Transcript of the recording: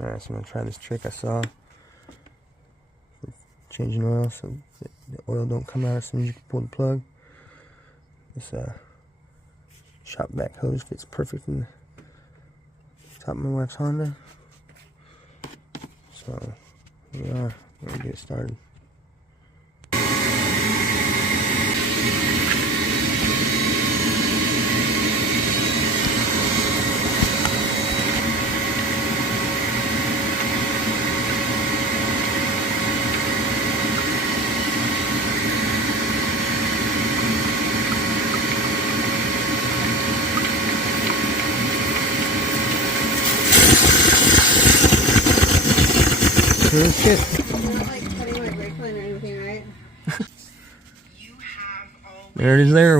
Alright, so I'm gonna try this trick I saw. Changing oil so the oil don't come out as soon as you pull the plug. This shop vac hose fits perfect in the top of my wife's Honda. So here we are. We're gonna get started. Good shit. You're not like cutting my brake line or anything, right? There it is there.